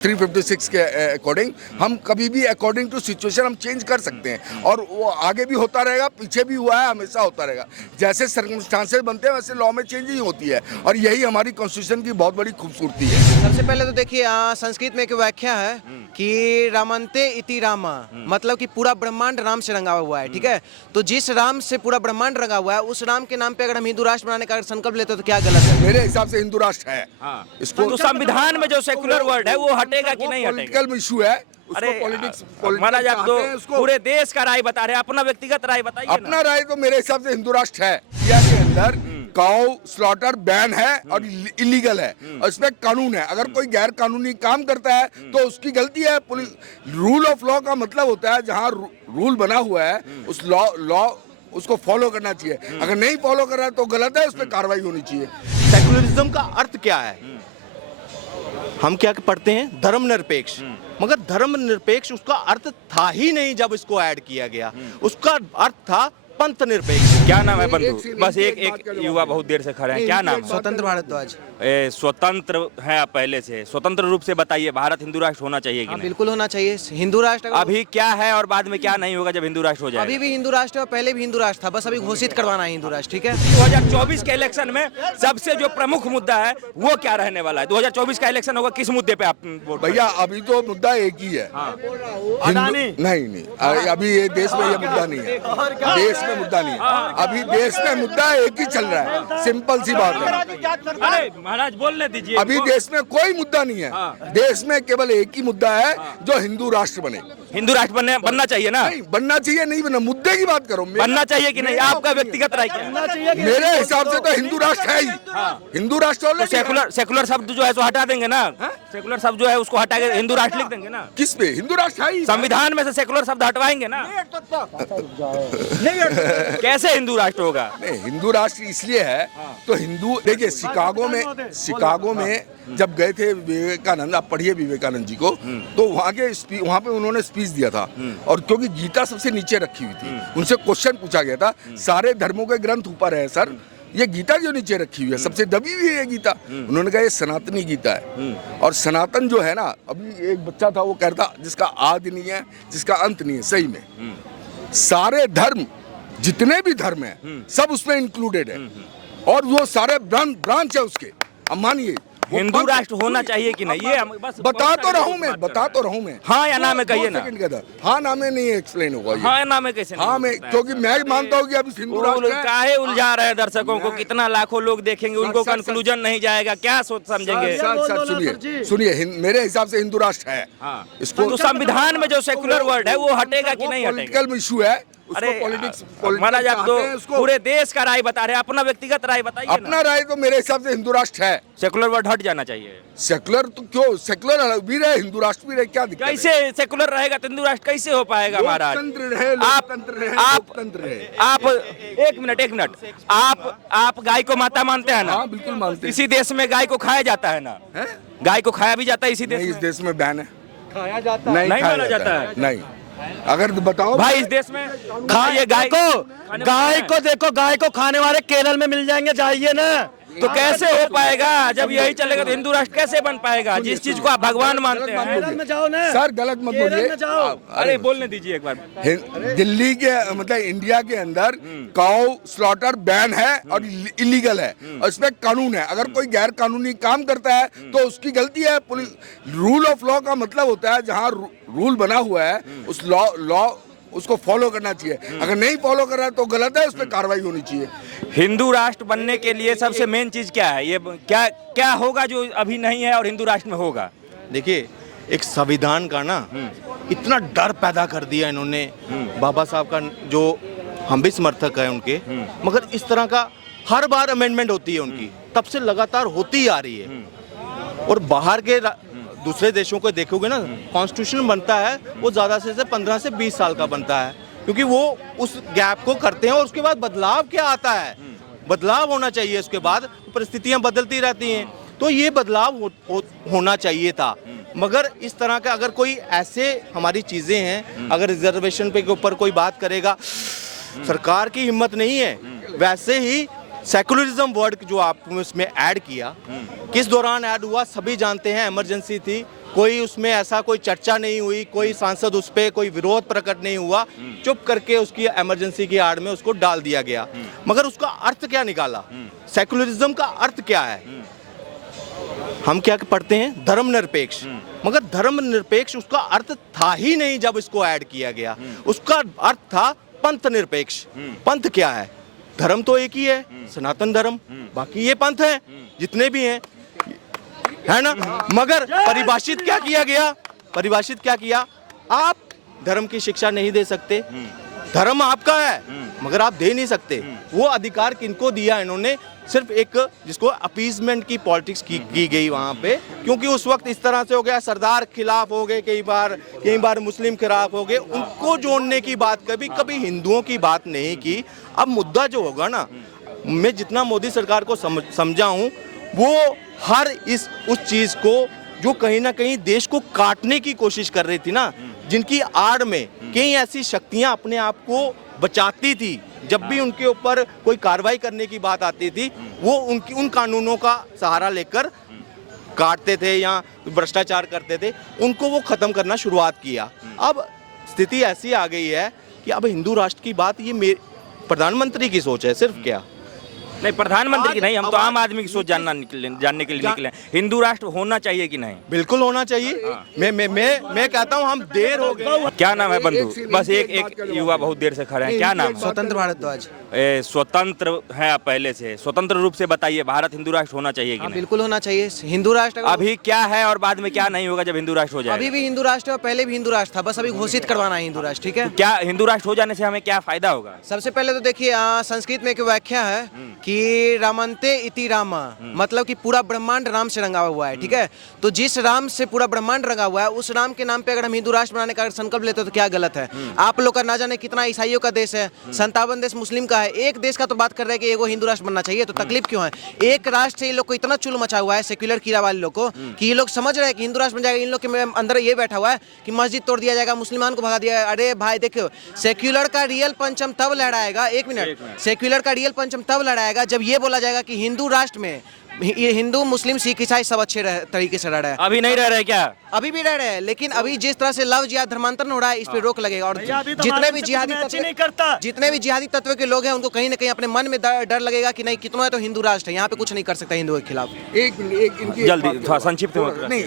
356 के अकॉर्डिंग हम कभी भी अकॉर्डिंग टू सिचुएशन हम चेंज कर सकते हैं और वो आगे भी होता रहेगा, पीछे भी हुआ है, हमेशा होता रहेगा। जैसे सर्कमस्टांसेस बनते हैं वैसे लॉ में चेंज ही होती है और यही हमारी कॉन्स्टिट्यूशन की बहुत बड़ी खूबसूरती है। सबसे पहले तो देखिए संस्कृत में एक व्याख्या है कि रामन्ते इति राम, मतलब कि पूरा ब्रह्मांड राम से रंगा हुआ है। ठीक है, तो जिस राम से पूरा ब्रह्मांड रंगा हुआ है उस राम के नाम पे अगर हम हिंदू राष्ट्र बनाने का अगर संकल्प लेते तो क्या गलत है? मेरे हिसाब से हिंदू राष्ट्र है। इसको तो संविधान में जो सेकुलर वर्ड है वो हटेगा कि नहीं हटेगा? पॉलिटिकल इशू है। अरे पॉलिटिक्स महाराज आप तो पूरे देश का राय बता रहे हैं, अपना व्यक्तिगत राय बताइए। अपना राय तो मेरे हिसाब से हिंदू राष्ट्र है। इंडिया के अंदर काउ स्लॉटर बैन है और इलीगल है और इसमें कानून है। अगर कोई गैर कानूनी काम करता है तो उसकी गलती है। रूल ऑफ लॉ का मतलब होता है जहाँ रूल बना हुआ है उस लॉ उसको फॉलो करना चाहिए। अगर नहीं फॉलो कर रहा है तो गलत है, उस पर कार्रवाई होनी चाहिए। सेकुलरिज्म का अर्थ क्या है? हम क्या पढ़ते हैं? धर्मनिरपेक्ष। मगर धर्मनिरपेक्ष उसका अर्थ था ही नहीं जब इसको ऐड किया गया। उसका अर्थ था पंथ निरपेक्ष। क्या नाम है बंधु? बस एक युवा बहुत देर से खड़े हैं, क्या नाम है? स्वतंत्र भारद्वाज। स्वतंत्र है आप पहले से, स्वतंत्र रूप से बताइए, भारत हिंदू राष्ट्र होना चाहिए कि नहीं? बिल्कुल होना चाहिए हिंदू राष्ट्र। अभी क्या है और बाद में क्या नहीं होगा जब हिंदू राष्ट्र हो जाएगा? अभी भी हिंदू राष्ट्र है और पहले भी हिंदू राष्ट्र था, बस अभी घोषित करवाना है हिंदू राष्ट्र। ठीक है, 2024 के इलेक्शन में सबसे जो प्रमुख मुद्दा है वो क्या रहने वाला है? 2024 का इलेक्शन होगा, किस मुद्दे पे आप वोट? भैया अभी तो मुद्दा एक ही है। नहीं, अभी ये देश में ये मुद्दा नहीं है। देश में मुद्दा नहीं है। अभी देश में मुद्दा एक ही चल रहा है, सिंपल सी बात है। महाराज बोलने दीजिए। अभी देश में कोई मुद्दा नहीं है। देश में केवल एक ही मुद्दा है जो हिंदू राष्ट्र बने। हिंदू राष्ट्र बनना चाहिए ना? नहीं बनना चाहिए, नहीं बनना, मुद्दे की बात करो। बनना चाहिए कि नहीं? आपका व्यक्तिगत राय क्या है? मेरे हिसाब से तो हिंदू राष्ट्र है ही। हिंदू राष्ट्र तो सेकुलर शब्द जो है सो हटा देंगे ना? सेकुलर शब्द जो है उसको हटा के हिंदू राष्ट्र लिख देंगे ना? किस पे? हिंदू राष्ट्र है ही। संविधान में से सेकुलर शब्द हटवाएंगे ना? कैसे हिंदू राष्ट्र होगा? नहीं, हिंदू राष्ट्र इसलिए है तो हिंदू देखिए शिकागो में जब गए थे विवेकानंद, आप पढ़िए विवेकानंद जी को, तो वहाँ पे उन्होंने स्पीच दिया था और क्योंकि गीता सबसे नीचे रखी हुई थी, उनसे क्वेश्चन पूछा गया था सारे धर्मों के ग्रंथ ऊपर है सर, ये गीता जो नीचे रखी हुई है सबसे दबी हुई है गीता। उन्होंने कहा ये सनातनी गीता है और सनातन जो है ना, अभी एक बच्चा था वो कहता जिसका आदि नहीं है, जिसका अंत नहीं है। सही में सारे धर्म जितने भी धर्म है सब उसमें इंक्लूडेड है और वो सारे ब्रांच है उसके। अब मानिए हिंदू राष्ट्र होना चाहिए कि नहीं? ये बस बता तो रहा हूँ मैं। हाँ या ना में कहिए ना। हाँ ना में नहीं एक्सप्लेन होगा ये। हाँ या ना में कैसे? हाँ में, क्योंकि मैं मानता हूँ कि अभी हिंदू राष्ट्र है। काहे उलझा रहे हैं दर्शकों को? कितना लाखों लोग देखेंगे, उनको कंक्लूजन नहीं जाएगा, क्या सोच समझेंगे? सुनिए, मेरे हिसाब से हिंदू राष्ट्र है। इसको तो संविधान में जो सेकुलर वर्ड है वो हटेगा कि नहीं हटेगा? पॉलिटिकल इशू है। अरे महाराज आप तो पूरे देश का राय बता रहे हैं, अपना व्यक्तिगत राय बताइए। अपना राय तो मेरे हिसाब से हिंदू राष्ट्र है। सेकुलर वर्ड हट जाना चाहिए। सेकुलर तो क्यों? सेकुलर भी रहे, हिंदू राष्ट्र भी रहे, क्या दिक्कत है? कैसे सेकुलर रहेगा तो हिंदू राष्ट्र कैसे हो पाएगा महाराज? आप एक मिनट आप गाय को माता मानते हैं ना? हाँ बिल्कुल मानते हैं। इसी देश में गाय को खाया जाता है ना? गाय को खाया भी जाता है इसी देश में? इस देश में बैन है, खाया जाता है, नहीं माना जाता है। नहीं, अगर बताओ भाई इस देश में ये गाय को देखो, गाय को खाने वाले केरल में मिल जाएंगे, जाइए ना। तो कैसे हो पाएगा? जब यही चलेगा तो हिंदू राष्ट्र कैसे बन पाएगा? जिस चीज को आप भगवान मानते हैं। सर गलत मत बोलिए। अरे बोलने दीजिए एक बार। दिल्ली के मतलब इंडिया के अंदर काउ स्लॉटर बैन है और इलीगल है और इसमें कानून है। अगर कोई गैर कानूनी काम करता है तो उसकी गलती है। रूल ऑफ लॉ का मतलब होता है जहाँ रूल बना हुआ है उस लॉ उसको फॉलो करना चाहिए। अगर नहीं फॉलो कर रहा है तो गलत है, उस पर कार्रवाई होनी चाहिए। हिंदू राष्ट्र बनने के लिए सबसे मेन चीज क्या है? ये क्या होगा जो अभी नहीं है और हिंदू राष्ट्र में होगा? देखिए, एक संविधान का ना इतना डर पैदा कर दिया इन्होंने, बाबा साहब का, जो हम भी समर्थक है उनके, मगर इस तरह का हर बार अमेंडमेंट होती है उनकी, तब से लगातार होती ही आ रही है। और बाहर के दूसरे देशों को देखोगे ना, कॉन्स्टिट्यूशन बनता है वो ज़्यादा से 15 से 20 साल का बनता है, क्योंकि वो उस गैप को करते हैं और उसके बाद बदलाव क्या आता है, बदलाव होना चाहिए। उसके बाद परिस्थितियां बदलती रहती हैं, तो ये बदलाव होना चाहिए था। मगर इस तरह का अगर कोई ऐसे हमारी चीज़ें हैं, अगर रिजर्वेशन पे के ऊपर कोई बात करेगा, सरकार की हिम्मत नहीं है। वैसे ही सेकुलरिज्म वर्ड जो आपने उसमें ऐड किया, किस दौरान ऐड हुआ सभी जानते हैं, इमरजेंसी थी कोई उसमें ऐसा कोई चर्चा नहीं हुई, कोई सांसद उस पर कोई विरोध प्रकट नहीं हुआ, चुप करके उसकी इमरजेंसी की आड़ में उसको डाल दिया गया। मगर उसका अर्थ क्या निकाला? सेकुलरिज्म का अर्थ क्या है? हम क्या पढ़ते हैं? धर्मनिरपेक्ष। मगर धर्मनिरपेक्ष उसका अर्थ था ही नहीं जब इसको ऐड किया गया। उसका अर्थ था पंथ निरपेक्ष। पंथ क्या है? धर्म तो एक ही है, सनातन धर्म, बाकी ये पंथ है जितने भी हैं, है ना। मगर परिभाषित क्या किया गया? परिभाषित क्या किया? आप धर्म की शिक्षा नहीं दे सकते, धर्म आपका है मगर आप दे नहीं सकते। वो अधिकार किनको दिया इन्होंने? सिर्फ एक जिसको अपीजमेंट की पॉलिटिक्स की गई वहां पे, क्योंकि उस वक्त इस तरह से हो गया, सरदार खिलाफ हो गए, कई बार मुस्लिम खिलाफ हो गए, उनको जोड़ने की बात कभी हिंदुओं की बात नहीं की। अब मुद्दा जो होगा ना, मैं जितना मोदी सरकार को समझा हूं, वो हर उस चीज को जो कहीं ना कहीं देश को काटने की कोशिश कर रही थी ना, जिनकी आड़ में कई ऐसी शक्तियां अपने आप को बचाती थी, जब भी उनके ऊपर कोई कार्रवाई करने की बात आती थी, वो उन कानूनों का सहारा लेकर काटते थे या भ्रष्टाचार करते थे, उनको वो खत्म करना शुरुआत किया। अब स्थिति ऐसी आ गई है कि अब हिंदू राष्ट्र की बात ये प्रधानमंत्री की सोच है सिर्फ। क्या नहीं, प्रधानमंत्री की नहीं, हम तो आम आदमी की सोच जानने के लिए निकले। हिंदू राष्ट्र होना चाहिए कि नहीं? बिल्कुल होना चाहिए। मैं कहता हूँ हम देर हो गए। क्या नाम है बंधु? बस एक युवा बहुत देर से खड़े हैं, क्या नाम है? स्वतंत्र भारद्वाज। स्वतंत्र है आप पहले से, स्वतंत्र रूप से बताइए, भारत हिंदू राष्ट्र होना चाहिए कि नहीं? बिल्कुल होना चाहिए हिंदू राष्ट्र। अभी क्या है और बाद में क्या नहीं होगा जब हिंदू राष्ट्र हो जाए? अभी भी हिंदू राष्ट्र है और पहले भी हिंदू राष्ट्र था, बस अभी घोषित करवाना है हिंदू राष्ट्र। ठीक है, क्या हिंदू राष्ट्र हो जाने से हमें क्या फायदा होगा? सबसे पहले तो देखिए, संस्कृत में एक व्याख्या है कि रामन्ते इति राम, मतलब कि पूरा ब्रह्मांड राम से रंगा हुआ है। ठीक है, तो जिस राम से पूरा ब्रह्मांड रंगा हुआ है, उस राम के नाम पे अगर हम हिंदू राष्ट्र बनाने का संकल्प लेते तो क्या गलत है? आप लोग का ना जाने कितना ईसाइयों का देश है, 57 देश मुस्लिम का है, एक देश का तो बात कर रहे हैं कि एगो हिंदू राष्ट्र बनना चाहिए, तो तकलीफ क्यों है? एक राष्ट्र से ये लोग को इतना चुल मचा हुआ है, सेक्युलर कीड़ा वाले लोग को, कि ये लोग समझ रहे हैं कि हिंदू राष्ट्र बन जाएगा। इन लोग के अंदर ये बैठा हुआ है कि मस्जिद तोड़ दिया जाएगा, मुसलमान को भगा दिया जाएगा। अरे भाई देखो, सेक्युलर का रियल पंचम तब लहराएगा, एक मिनट, सेक्युलर का रियल पंचम तब लहराएगा जब ये बोला जाएगा कि हिंदू राष्ट्र में ये हिंदू मुस्लिम सिख ईसाई सब अच्छे तरीके से रह रहे हैं। अभी नहीं रह रहे क्या? अभी भी रह रहे हैं, लेकिन अभी जिस तरह से लव जिहाद धर्मांतरण हो रहा है, इस पे रोक लगेगा। और जितने भी जिहादी तत्व के लोग हैं, उनको कहीं ना कहीं अपने मन में डर लगेगा कि नहीं, कितना है तो हिंदू राष्ट्र है, यहाँ पे कुछ नहीं कर सकता हिंदुओं के खिलाफ। एक इनकी जल्दी थोड़ा संक्षिप्त में नहीं,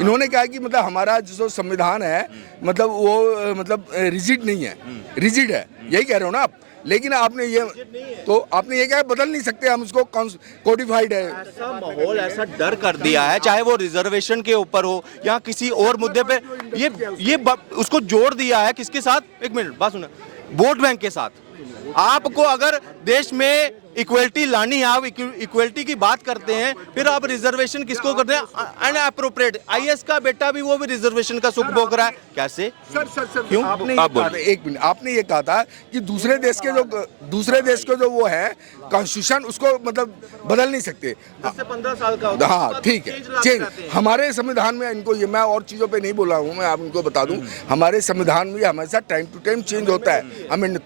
इन्होंने कहा कि मतलब हमारा जो संविधान है, मतलब वो मतलब रिजिड नहीं है, रिजिड है, यही कह रहे हो ना आप। लेकिन आपने ये कहा बदल नहीं सकते हम, उसको कोडिफाइड है। ऐसा माहौल, ऐसा डर कर दिया है, चाहे वो रिजर्वेशन के ऊपर हो या किसी और मुद्दे पे, ये उसको जोड़ दिया है किसके साथ? एक मिनट बात सुनो, वोट बैंक के साथ। आपको अगर देश में इक्वलिटी लानी है, आप इक्वलिटी की बात करते हैं, फिर आप रिजर्वेशन किसको करते हैं? अनअप्रोप्रिएट। आईएएस का बेटा भी वो भी रिजर्वेशन का सुख भोग रहा है, कैसे? सर क्यों? आपने एक मिनट, आपने ये कहा था कि दूसरे देश के जो वो है कॉन्स्टिट्यूशन, उसको मतलब बदल नहीं सकते। 10 से 15 साल का। हाँ ठीक है, चेंज हमारे संविधान में इनको, ये मैं और चीज़ों पे नहीं बोला हूँ, मैं आपको बता दूँ, हमारे संविधान में हमेशा टाइम टू टाइम चेंज होता है। आई मीन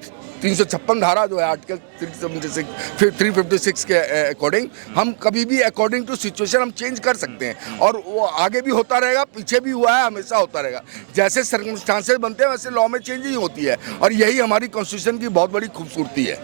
356 धारा जो है आर्टिकल 356 के अकॉर्डिंग, हम कभी भी अकॉर्डिंग टू सिचुएशन हम चेंज कर सकते हैं, और वो आगे भी होता रहेगा, पीछे भी हुआ है, हमेशा होता रहेगा। जैसे सर्कमस्टांसेस बनते हैं वैसे लॉ में चेंज ही होती है, और यही हमारी कॉन्स्टिट्यूशन की बहुत बड़ी खूबसूरती है।